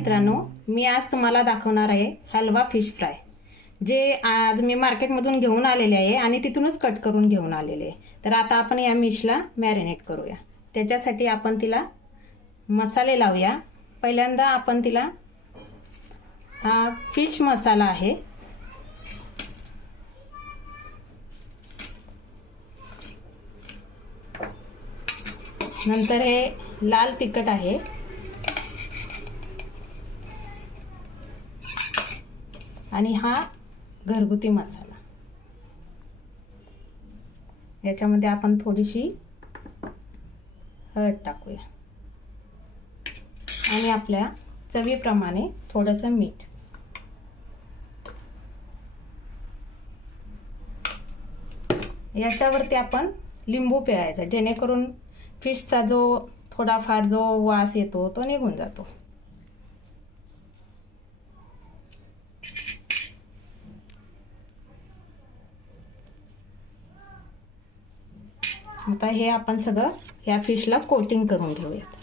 मित्रांनो मी आज तुम्हाला दाखवणार आहे हलवा फिश फ्राय जे आज मी मार्केटमधून घेऊन आलेले आहे आणि तिथूनच कट करून घेऊन आलेले आहे. तर आता आपण या मिशला मॅरिनेट करूया. त्याच्यासाठी आपण तिला मसाले लावूया. पहिल्यांदा आपण तिला हा फिश मसाला आहे. नंतर हे लाल तिखट आहे. आणि हा घरगुती मसाला. याच्यामध्ये आपण थोडीशी हळद टाकूया. आणि आपल्या चवीप्रमाणे थोडंसं मीठ. याच्यावरती आपण लिंबू पिळायचा जेणेकरून फिशचा जो थोडाफार जो वास येतो तो निघून जातो. आता हे आपण सगळं या फिशला कोटिंग करून घेऊयात.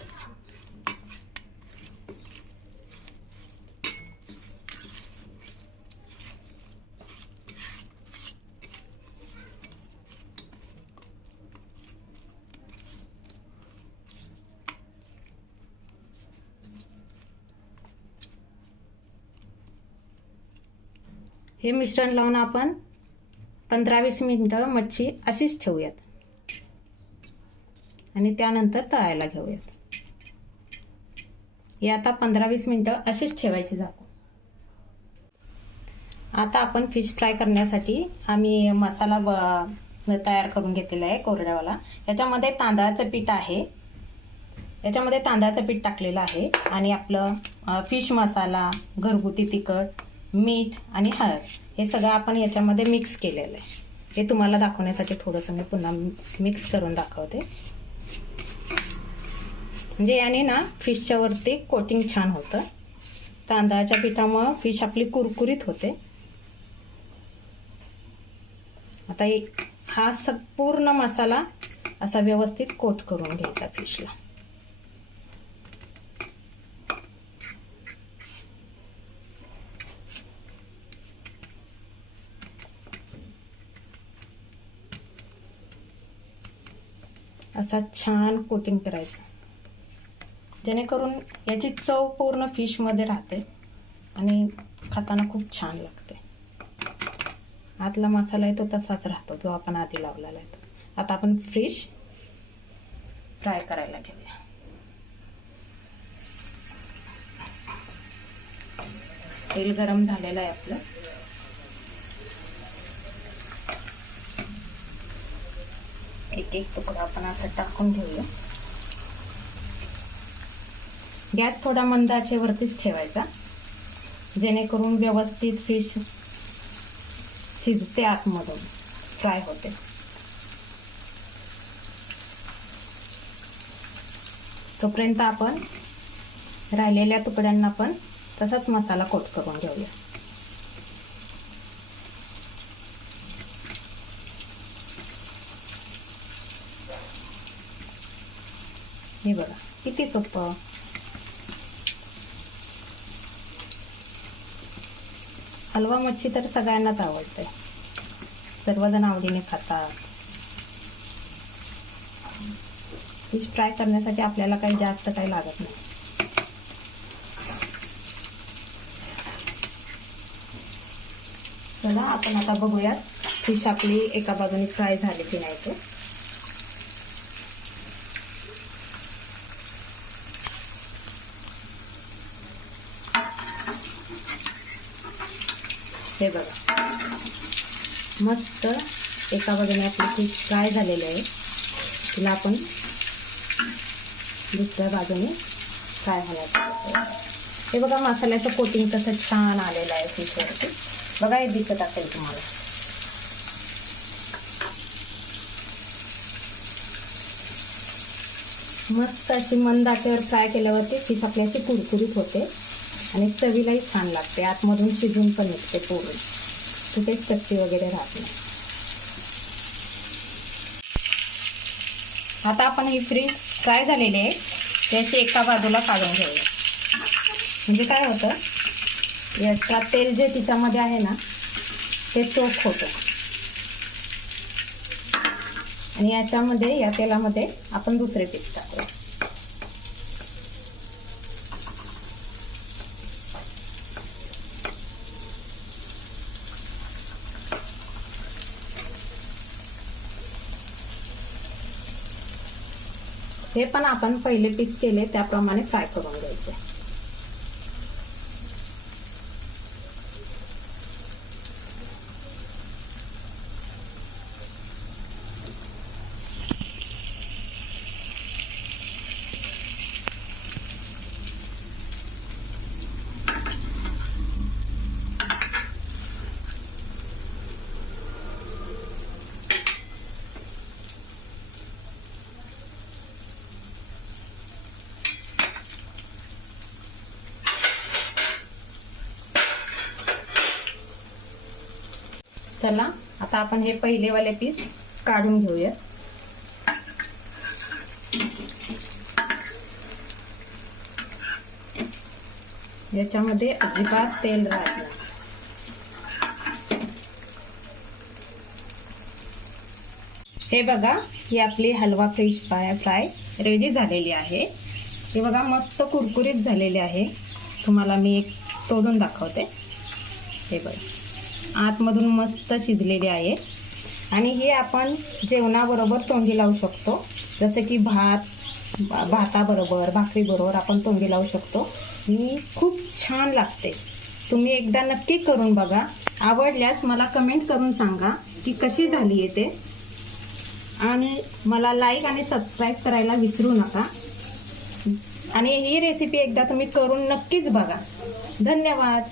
हे मिश्रण लावून आपण पंधरा वीस मिनटं मच्छी अशीच ठेवूयात. आणि त्यानंतर तळायला घेऊयात. हे आता पंधरा वीस मिनटं अशीच ठेवायची झाकून आता आपण फिश फ्राय करण्यासाठी आम्ही मसाला ब- तयार करून घेतलेला आहे कोरड्यावाला. याच्यामध्ये तांदळाचं पीठ आहे. याच्यामध्ये तांदळाचं पीठ टाकलेलं आहे आणि आपलं फिश मसाला घरगुती तिखट मीठ आणि हळद हे सगळं आपण याच्यामध्ये मिक्स केलेलं आहे. हे तुम्हाला दाखवण्यासाठी थोडंसं मी पुन्हा मिक्स करून दाखवते. म्हणजे याने ना फिशच्या वरती कोटिंग छान होतं. तांदळाच्या पिठामुळं फिश आपली कुरकुरीत होते. आता एक हा संपूर्ण मसाला असा व्यवस्थित कोट करून घ्यायचा फिशला. असा छान कोटिंग करायचं. जेणेकरून याची चव पूर्ण फिशमध्ये राहते आणि खाताना खूप छान लागते. आतला मसाला आहे तो तसाच राहतो जो आपण आधी लावलेला आहे तो. आता आपण फिश फ्राय करायला घेऊया. तेल गरम झालेलं आहे आपलं. एक एक तुकडा आपण असा टाकून घेऊया. गॅस थोडा मंद आचेवरतीच ठेवायचा. जेणेकरून व्यवस्थित फिश शिजते आतमधून. फ्राय होते. तोपर्यंत आपण राहिलेल्या तुकड्यांना पण तसाच मसाला कोट करून घेऊया. हे बघा किती सोपं. हलवा मच्छी तर सगळ्यांनाच आवडते. सर्वजण आवडीने खातात. फिश फ्राय करण्यासाठी आपल्याला काही जास्त काही लागत नाही. चला आपण आता बघूयात फिश आपली एका बाजूने फ्राय झाली की नाही ते. हे बघा. मस्त एका बाजूने आपली फिश फ्राय झालेली आहे. तिला आपण दुसऱ्या बाजूने फ्राय व्हायला हे बघा मसाल्याचं कोटिंग कसं छान आलेलं आहे फिशवरती बघा हे दिसत असेल तुम्हाला. मस्त अशी मंद आचेवर फ्राय केल्यावरती फिश आपल्याशी अशी कुरकुरीत होते. आणि चवीलाही छान लागते. आतमधून शिजून पण निघते पूर्ण कुठेच कच्ची वगैरे राहत नाही. आता आपण ही फ्रीज फ्राय झालेली आहे. त्याची एका बाजूला काढून घेऊया. म्हणजे काय होतं? एक्स्ट्रा तेल जे तिच्यामध्ये आहे ना ते चोख होतं. आणि याच्यामध्ये या तेलामध्ये आपण दुसरे पीस टाकूया. हे पण आपण पहिले पीस केले त्याप्रमाणे फ्राय करून घ्यायचे. चला आता आपण हे पहिलेवाले पीस काढून घेऊया याच्यामध्ये अजिबात तेल राहत हे बघा ही आपली हलवा फिश फ्राय फ्राय रेडी झालेली आहे. हे बघा मस्त कुरकुरीत झालेली आहे. तुम्हाला मी एक तोडून दाखवते. हे बघा. आतमधून मस्त शिजलेली आहे. आणि हे आपण जेवणाबरोबर तोंडी लावू शकतो. जसं की भात भाताबरोबर भाकरीबरोबर आपण तोंडी लावू शकतो. ही खूप छान लागते. तुम्ही एकदा नक्की करून बघा. आवडल्यास मला कमेंट करून सांगा की कशी झाली आहे ते. आणि मला लाईक आणि सबस्क्राईब करायला विसरू नका. आणि ही रेसिपी एकदा तुम्ही करून नक्कीच बघा. धन्यवाद.